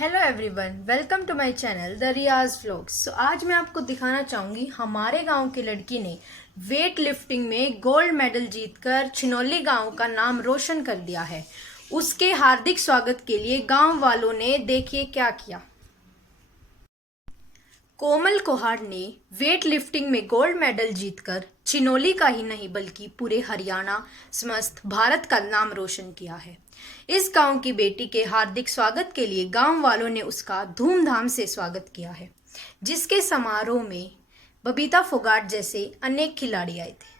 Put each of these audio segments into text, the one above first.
Hello everyone, welcome to my channel the Riyaz vlogs. आज मैं आपको दिखाना चाहूँगी हमारे गांव की लड़की ने वेट लिफ्टिंग में गोल्ड मेडल जीतकर छिनौली गांव का नाम रोशन कर दिया है। उसके हार्दिक स्वागत के लिए गांव वालों ने देखिए क्या किया। कोमल कोहाड़ ने वेट लिफ्टिंग में गोल्ड मेडल जीतकर छिनौली का ही नहीं बल्कि पूरे हरियाणा समस्त भारत का नाम रोशन किया है। इस गांव की बेटी के हार्दिक स्वागत के लिए गांव वालों ने उसका धूमधाम से स्वागत किया है, जिसके समारोह में बबीता फोगाट जैसे अनेक खिलाड़ी आए थे।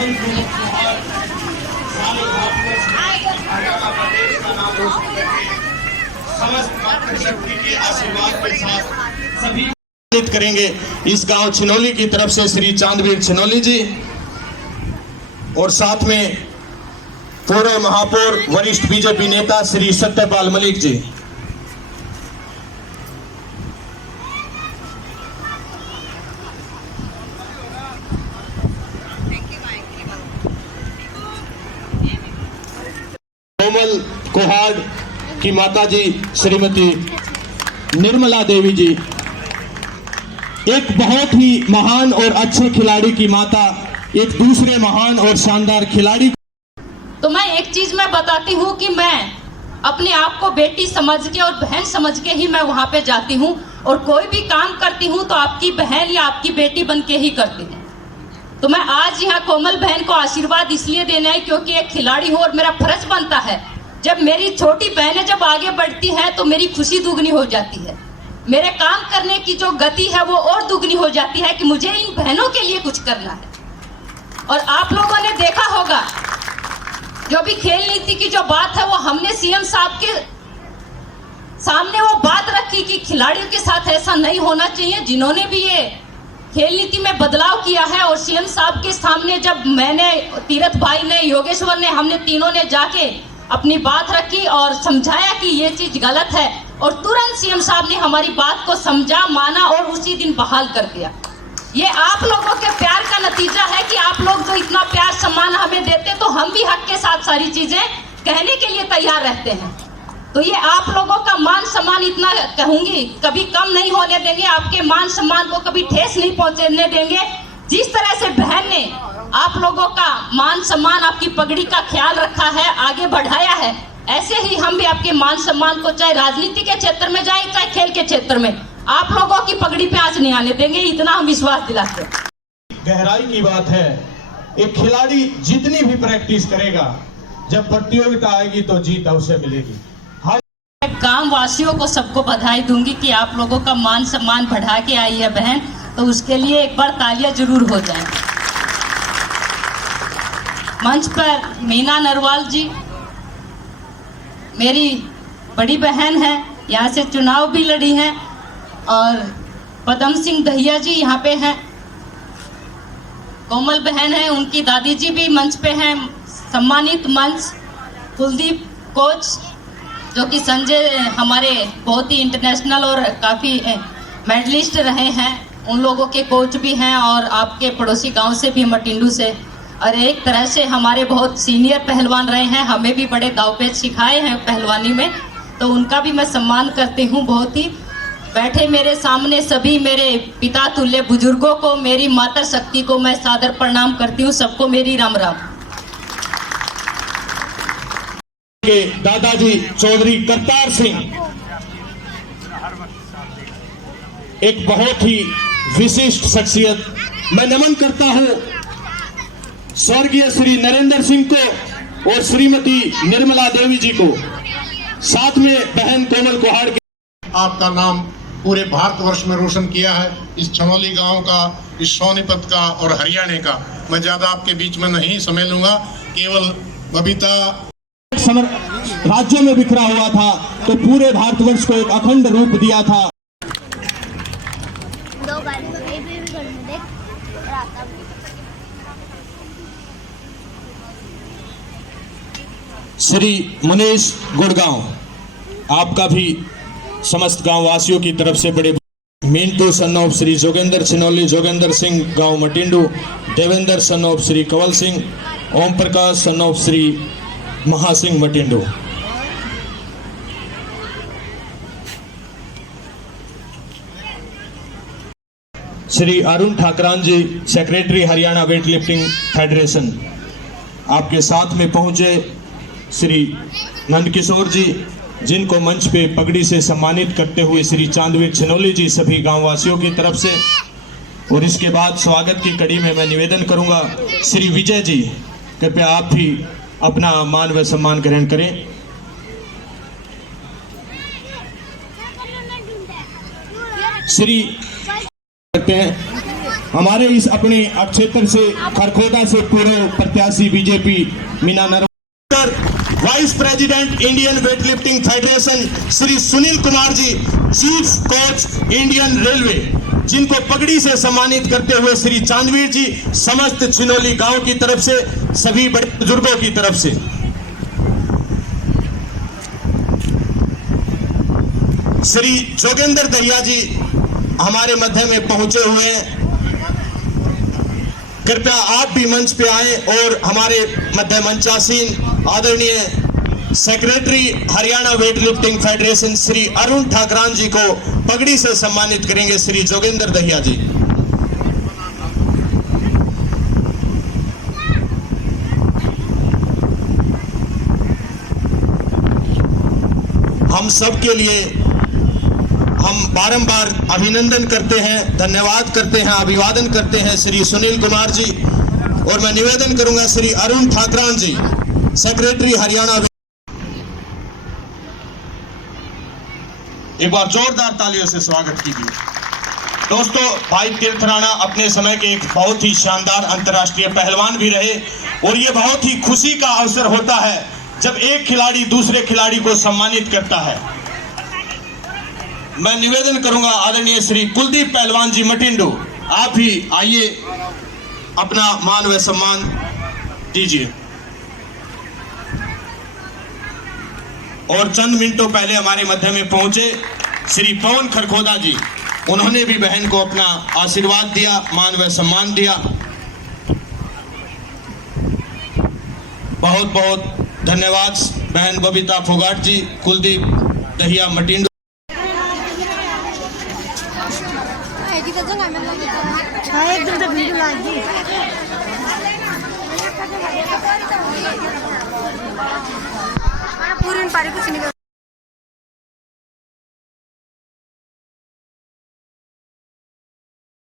बहन कोमल कुहाड़ सारे भारतवर्ष में हरियाणा प्रदेश का नाम रोशन करके समस्त मातृशक्ति के आशीर्वाद के साथ सभी करेंगे। इस गांव छिनौली की तरफ से श्री चांदवीर छिनौली जी और साथ में पूर्व महापौर वरिष्ठ बीजेपी नेता श्री सत्यपाल मलिक जी। कोमल कुहाड़ की माता जी श्रीमती निर्मला देवी जी, एक बहुत ही महान और अच्छे खिलाड़ी की माता, एक दूसरे महान और शानदार खिलाड़ी। तो मैं एक चीज मैं बताती हूँ कि मैं अपने आप को बेटी समझ के और बहन समझ के ही मैं वहाँ पे जाती हूँ, और कोई भी काम करती हूँ तो आपकी बहन या आपकी बेटी बन के ही करती हूँ। तो मैं आज यहाँ कोमल बहन को आशीर्वाद इसलिए देना है क्योंकि एक खिलाड़ी हूँ और मेरा फर्ज बनता है, जब मेरी छोटी बहनें जब आगे बढ़ती हैं तो मेरी खुशी दुगनी हो जाती है, मेरे काम करने की जो गति है वो और दुगनी हो जाती है कि मुझे इन बहनों के लिए कुछ करना है। और आप लोगों ने देखा होगा जो भी खेल नीति की जो बात है वो हमने सीएम साहब के सामने वो बात रखी कि खिलाड़ियों के साथ ऐसा नहीं होना चाहिए, जिन्होंने भी ये खेल नीति में बदलाव किया है। और सीएम साहब के सामने जब मैंने, तीरथ भाई ने, योगेश्वर ने, हमने तीनों ने जाके अपनी बात रखी और समझाया कि ये चीज गलत है, और तुरंत सीएम साहब ने हमारी बात को समझा, माना और उसी दिन बहाल कर दिया। ये आप लोगों के प्यार का नतीजा है कि आप लोग जो इतना प्यार सम्मान हमें देते तो हम भी हक के साथ सारी चीजें कहने के लिए तैयार रहते हैं। तो ये आप लोगों का मान सम्मान, इतना कहूंगी, कभी कम नहीं होने देंगे, आपके मान सम्मान को कभी ठेस नहीं पहुंचने देंगे। जिस तरह से बहन ने आप लोगों का मान सम्मान, आपकी पगड़ी का ख्याल रखा है, आगे बढ़ाया है, ऐसे ही हम भी आपके मान सम्मान को, चाहे राजनीति के क्षेत्र में जाए चाहे खेल के क्षेत्र में, आप लोगों की पगड़ी पे आंच नहीं आने देंगे, इतना हम विश्वास दिलाते हैं। गहराई की बात है, एक खिलाड़ी जितनी भी प्रैक्टिस करेगा, जब प्रतियोगिता आएगी तो जीत अवश्य मिलेगी। गांव वासियों को सबको बधाई दूंगी कि आप लोगों का मान सम्मान बढ़ा के आई है बहन, तो उसके लिए एक बार तालियां जरूर हो जाएं। मंच पर मीना नरवाल जी मेरी बड़ी बहन है, यहाँ से चुनाव भी लड़ी हैं, और पदम सिंह दहिया जी यहाँ पे हैं, कोमल बहन है, उनकी दादी जी भी मंच पे हैं। सम्मानित मंच कुलदीप कोच जो कि संजय हमारे बहुत ही इंटरनेशनल और काफ़ी मेडलिस्ट रहे हैं, उन लोगों के कोच भी हैं, और आपके पड़ोसी गांव से भी, मटिंडू से, और एक तरह से हमारे बहुत सीनियर पहलवान रहे हैं, हमें भी बड़े दाव पेच सिखाए हैं पहलवानी में, तो उनका भी मैं सम्मान करती हूँ बहुत ही। बैठे मेरे सामने सभी मेरे पिता तुल्य बुजुर्गों को, मेरी माता शक्ति को मैं सादर प्रणाम करती हूँ, सबको मेरी राम राम। के दादाजी चौधरी करतार सिंह एक बहुत ही विशिष्ट शख्सियत, मैं नमन करता हूं स्वर्गीय श्री नरेंद्र सिंह को और श्रीमती निर्मला देवी जी को, साथ में बहन कोमल कुहाड़ के। आपका नाम पूरे भारतवर्ष में रोशन किया है, इस छिनौली गांव का, इस सोनीपत का और हरियाणा का। मैं ज्यादा आपके बीच में नहीं समय लूंगा, केवल बबीता राज्यों में बिखरा हुआ था तो पूरे भारतवर्ष को एक अखंड रूप दिया था। श्री मनीष गुड़गांव, आपका भी समस्त गांव वासियों की तरफ से बड़े। मिंटू सन ऑफ श्री जोगेंद्र छिनौली, जोगेंद्र सिंह गांव Matindu, Devendra son of Shri Kanwal Singh, Om Prakash son of Shri Mahasingh Matindu. Shri Arun Thakran ji, secretary Haryana weightlifting federation, आपके साथ में पहुंचे श्री नंदकिशोर जी, जिनको मंच पे पगड़ी से सम्मानित करते हुए श्री चांदवीर छिनौली जी, सभी गांव वासियों की तरफ से। और इसके बाद स्वागत की कड़ी में मैं निवेदन करूंगा श्री विजय जी, कृपया आप भी अपना मान व सम्मान ग्रहण करें। श्री करते हैं हमारे इस अपने क्षेत्र से खरखोदा से पूर्व प्रत्याशी BJP Meena Narwal, vice president Indian weightlifting federation Shri Sunil Kumar ji, chief coach Indian railway, जिनको पगड़ी से सम्मानित करते हुए श्री चांदवीर जी, समस्त छिनोली गांव की तरफ से, सभी बड़े बुजुर्गों की तरफ से। श्री जोगेंद्र दहिया जी हमारे मध्य में पहुंचे हुए हैं, कृपया आप भी मंच पे आए और हमारे मध्य मंचासीन आदरणीय secretary Haryana weightlifting federation Shri Arun Thakran ji को पगड़ी से सम्मानित करेंगे श्री जोगेंद्र दहिया जी। हम सब के लिए हम बारंबार अभिनंदन करते हैं, धन्यवाद करते हैं, अभिवादन करते हैं श्री सुनील कुमार जी, और मैं निवेदन करूंगा श्री अरुण ठाकरान जी, सेक्रेटरी हरियाणा। एक बार जोरदार तालियों से स्वागत कीजिए। दोस्तों, भाई तीर्थ राणा अपने समय के एक बहुत ही शानदार अंतर्राष्ट्रीय पहलवान भी रहे, और ये बहुत ही खुशी का अवसर होता है जब एक खिलाड़ी दूसरे खिलाड़ी को सम्मानित करता है। मैं निवेदन करूंगा आदरणीय श्री कुलदीप पहलवान जी मटिंडू, आप भी आइए, अपना मान व सम्मान दीजिए। और चंद मिनटों पहले हमारे मध्य में पहुंचे श्री पवन खरखोदा जी, उन्होंने भी बहन को अपना आशीर्वाद दिया, मान व सम्मान दिया। बहुत बहुत धन्यवाद बहन बबीता फोगाट जी, कुलदीप दहिया मटिंडू। एकदम से वीडियो लागी पूरी पारी कुछ नहीं